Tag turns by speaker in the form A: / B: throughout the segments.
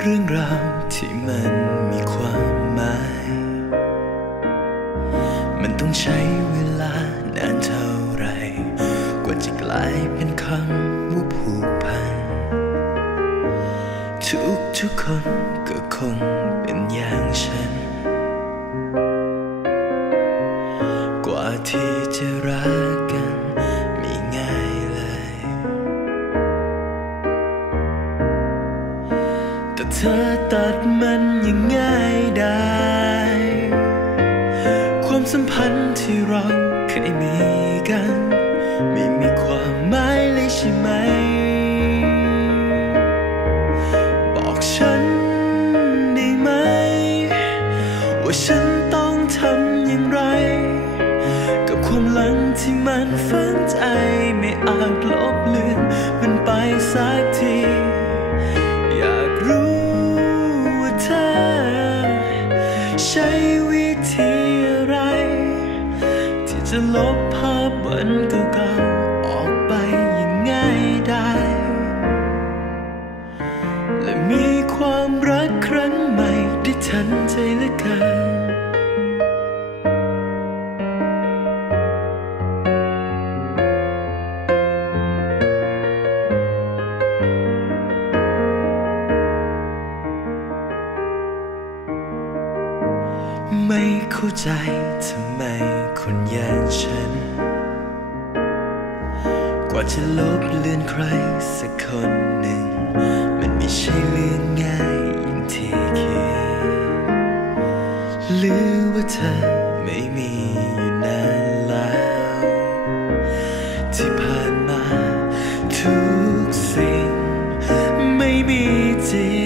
A: เรื่องราวที่มันมีความหมาย มันต้องใช้เวลานานเท่าไร กว่าจะกลายเป็นคำว่าผูกพัน ทุกทุกคนก็คงเป็นอย่างฉัน กว่าที่จะรัก ตัดมันยังง่ายได้ ความสัมพันธ์ที่เราเคยมีกัน ไม่มีความหมายเลยใช่ไหม บอกฉันได้ไหม ว่าฉันต้องทำอย่างไร กับความหลังที่มันฝังใจไม่อาจลบเลือนมันไปสักที จะลบภาพวันเก่าๆออกไปอย่างง่ายได้ และมีความรักครั้งใหม่ได้ทันใจเหลือเกินไม่เข้าใจทำไม คนอย่างฉัน กว่าจะลบเลือนใครสักคนหนึ่ง มันไม่ใช่เรื่องง่ายอย่างที่คิดหรือว่าเธอไม่มีอยู่นานแล้ว ที่ผ่านมาทุกสิ่งไม่มีจริง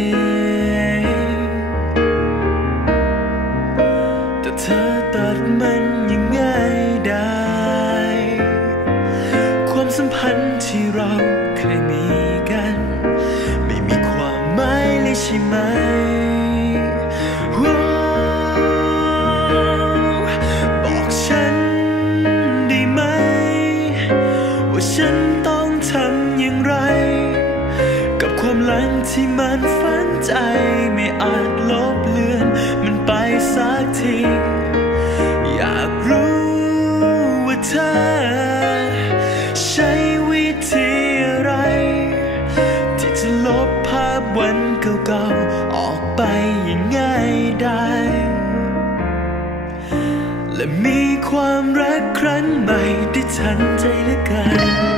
A: สัมพันธ์ที่เราเคยมีกัน ไม่มีความหมายเลยใช่ไหมบอกฉันได้ไหม ว่าฉันต้องทำอย่างไร กับความหลังที่มันฝังใจไม่อาจ รักครั้งใหม่ได้ทันใจละกัน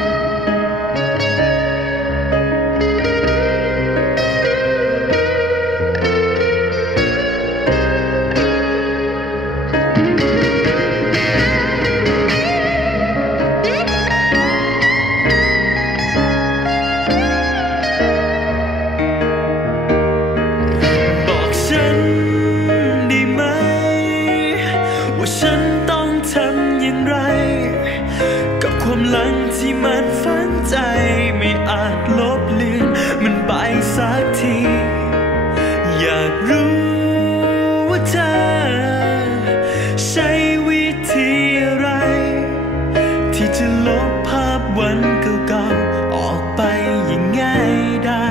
A: ที่มันฝังใจไม่อาจลบเลือน มันไปสักที อยากรู้ว่าเธอ ใช้วิธีอะไร ที่จะลบภาพวันเก่าๆ ออกไปอย่างง่ายได้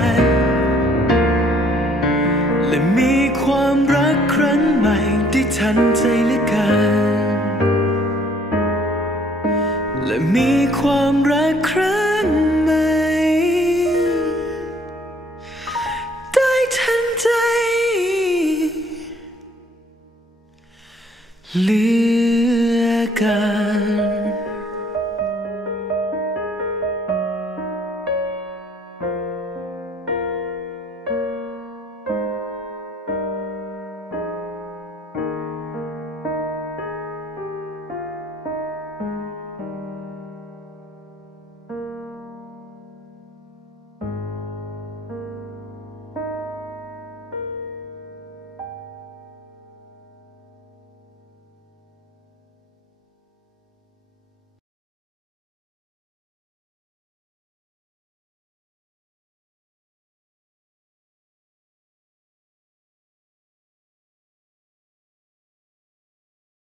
A: และมีความรักครั้งใหม่ได้ทันใจเหลือเกิน และมีความรักครั้งใหม่ ได้ทันใจลื